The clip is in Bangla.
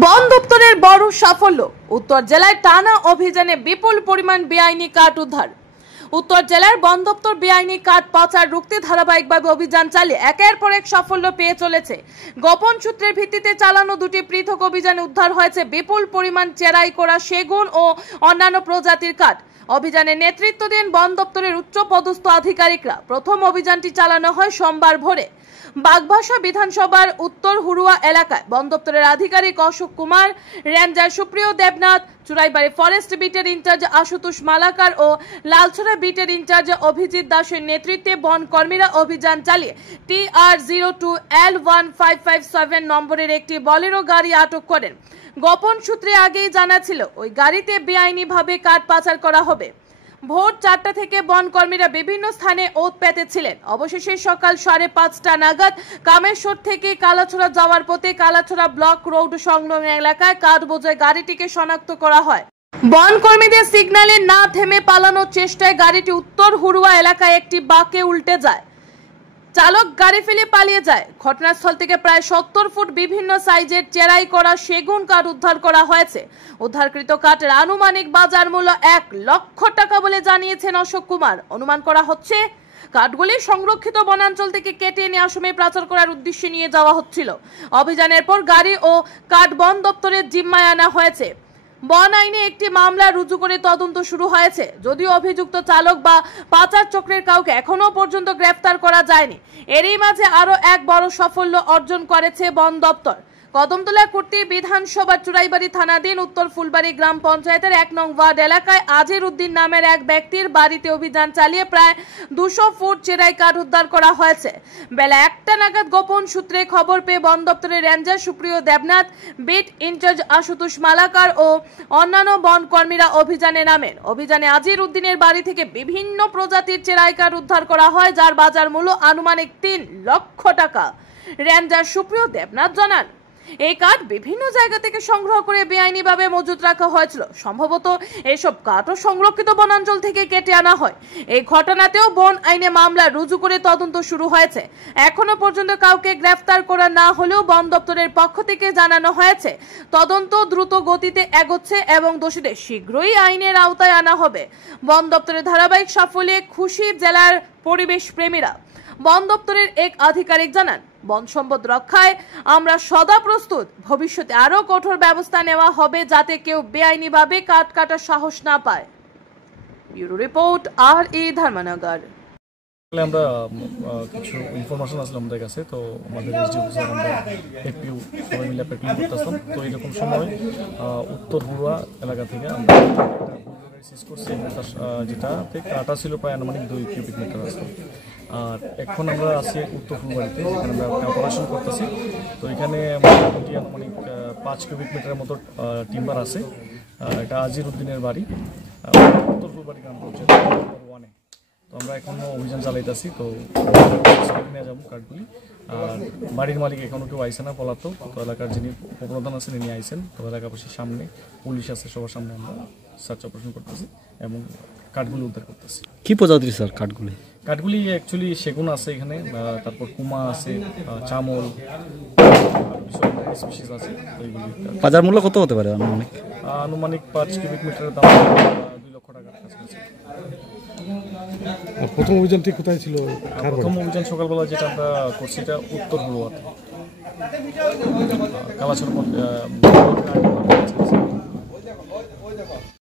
বন দপ্তরের বড় সাফল্য। উত্তর জেলায় টানা অভিযানে বিপুল পরিমাণ বেআইনি কাঠ উদ্ধার। উত্তর জেলার বন দপ্তর বেআইনি কাঠ পাচার রুখতে ধারাবাহিকভাবে অভিযান চালিয়ে একের পর এক সাফল্য পেয়ে চলেছে। গোপন সূত্রের ভিত্তিতে চালানো দুটি পৃথক অভিযানে উদ্ধার হয়েছে বিপুল পরিমাণ চেরাই করা সেগুন ও অন্যান্য প্রজাতির কাঠ। অভিযানে নেতৃত্ব দেন বন দপ্তরের উচ্চ পদস্থ আধিকারিকরা। প্রথম অভিযানটি চালানো হয় সোমবার ভোরে বাগবাসা বিধানসভার উত্তর হুড়ুয়া এলাকায়। বন দপ্তরের আধিকারিক অশোক কুমার, রেঞ্জার সুপ্রিয় দেবনাথ, চুরাইবাড়ি ফরেস্ট বিটের ইনচার্জ আশুতোষ মালাকার ও লালছড়া বিটের ইনচার্জ অভিজিৎ দাসের নেতৃত্বে বন কর্মীরা অভিযান চালিয়ে TR02L1557 নম্বরের একটি বলেরো গাড়ি আটক করেন। গোপন সূত্রে আগেই জানা ছিল ওই গাড়িতে বেআইনিভাবে কাঠ পাচার করা হবে। ভোর 4টা থেকে বন কর্মীরা বিভিন্ন স্থানে ওত পেতেছিলেন। অবশেষে সকাল 5:30 নাগাদ কামেশ্বর থেকে কালাছড়া যাওয়ার পথে কালাছড়া ব্লক রোড সংলগ্ন এলাকায় কাঠ বোঝাই গাড়িটিকে শনাক্ত করা হয়। বন কর্মীদের সিগন্যালে না থেমে পালানোর চেষ্টায় গাড়িটি উত্তর হুড়ুয়া এলাকায় একটি বাঁকে উল্টে যায়। চালক গাড়ি ফেলে পালিয়ে যায়। ঘটনাস্থল থেকে প্রায় 70 ফুট বিভিন্ন সাইজের চেরাই করা সেগুন কাঠ উদ্ধার করা হয়েছে। উদ্ধারকৃত কাঠের আনুমানিক বাজার মূল্য 1 লক্ষ টাকা বলে জানিয়েছেন অশোক কুমার। অনুমান করা হচ্ছে কাঠগুলি সংরক্ষিত বনাঞ্চল থেকে কেটে এনে আসামে পাচার করার উদ্দেশ্যে নিয়ে যাওয়া হচ্ছিল। অভিযানের পর গাড়ি ও কাঠ বন দপ্তরের জিম্মায় আনা হয়েছে। বন আইনে একটি মামলা রুজু করে তদন্ত শুরু হয়েছে। যদিও অভিযুক্ত চালক বা পাচার চক্রের কাউকে এখনো পর্যন্ত গ্রেফতার করা যায়নি। এরই মাঝে আরো এক বড় সাফল্য অর্জন করেছে বন দপ্তর। কদমতলা কুর্তি বিধানসভার চুরাইবাড়ি থানাধীন উত্তর ফুলবাড়ি গ্রাম পঞ্চায়েতের 1 নং ওয়ার্ড এলাকায় আজির উদ্দিন নামের এক ব্যক্তির বাড়িতে অভিযান চালিয়ে প্রায় 200 ফুট চেরাই কাঠ উদ্ধার করা হয়েছে। বেলা 1টা নাগাদ গোপন সূত্রে খবর পেয়ে বন দপ্তরের রেঞ্জার সুপ্রিয় দেবনাথ, বিট ইনচার্জ আশুতোষ মালাকার ও অন্যান্য বন কর্মীরা অভিযানে নামেন। অভিযানে আজির উদ্দিনের বাড়ি থেকে বিভিন্ন প্রজাতির চেরাই কাঠ উদ্ধার করা হয়, যার বাজার মূল্য আনুমানিক 3 লক্ষ টাকা। রেঞ্জার সুপ্রিয় দেবনাথ জানান, এই কাঠ বিভিন্ন জায়গা থেকে সংগ্রহ করে বেআইনিভাবে মজুত রাখা হয়েছিল। সম্ভবত এসব কাঠও সংরক্ষিত বনাঞ্চল থেকে কেটে আনা হয়। এই ঘটনাতেও বন আইনে মামলা রুজু করে তদন্ত শুরু হয়েছে। এখনো পর্যন্ত কাউকে গ্রেফতার করা না হলেও বন দপ্তরের পক্ষ থেকে জানানো হয়েছে তদন্ত দ্রুত গতিতে এগোচ্ছে এবং দোষীদের শীঘ্রই আইনের আওতায় আনা হবে। বন দপ্তরের ধারাবাহিক সাফল্যে খুশি জেলার পরিবেশ প্রেমীরা। বন দপ্তরের এক আধিকারিক জানান, বন সম্পদ রক্ষায় আমরা সদা প্রস্তুত। ভবিষ্যতে আরো কঠোর ব্যবস্থা নেওয়া হবে যাতে কেউ বেআইনিভাবে কাঠ কাটার সাহস না পায়। Bureau report, RE Dharmanagar. আমরা কিছু ইনফরমেশন আসলে আমাদের কাছে, তো আমাদের এফপিউ সবাই মিলে প্যাকিং করতেছিলাম। তো এরকম সময় উত্তর হুড়ুয়া এলাকা থেকে আমরা সিজ করছি, যেটাতে কাটা ছিল প্রায় আনুমানিক 2 কিউবিক মিটার আছে। আর এখন আমরা আছি উত্তর ফুলবাড়িতে, যেখানে আমরা অপারেশন করতেছি। তো এখানে মোটামুটি আনুমানিক 5 কিউবিক মিটারের মতো টিম্বার আছে। এটা আজির উদ্দিনের বাড়ি, উত্তর ফুলবাড়ি গ্রাম পঞ্চায়েত 1-এ। তো আমরা এখনো অভিযান চালাইতেছি। তো নিয়ে যাবো কাঠগুলি। আর বাড়ির মালিক এখনো কেউ আইসে না, পলাতক। তো এলাকার যিনি উপপ্রধান আছেন তিনি আইসেন। তো এলাকাবাসীর সামনে পুলিশ আছে, সবার সামনে আমরা সার্চ অপারেশন করতেছি এবং কাঠগুলি উদ্ধার করতেছি। কি প্রজাতির স্যার কাঠগুলি? কাঠগুলি অ্যাকচুয়ালি সেগুন আছে এখানে, তারপর কুমা আছে, চামল স্পিসিস আছে। বাজার মূল্য কত হতে পারে? আনুমানিক 5 কিউবিক মিটারের দাম 2 লক্ষ টাকার কাছাকাছি। প্রথম অভিযানটি কোথায় ছিল? প্রথম অভিযান সকালবেলা যেটা আমরা করছি, এটা উত্তর হুড়ুয়াতে কালাছড়া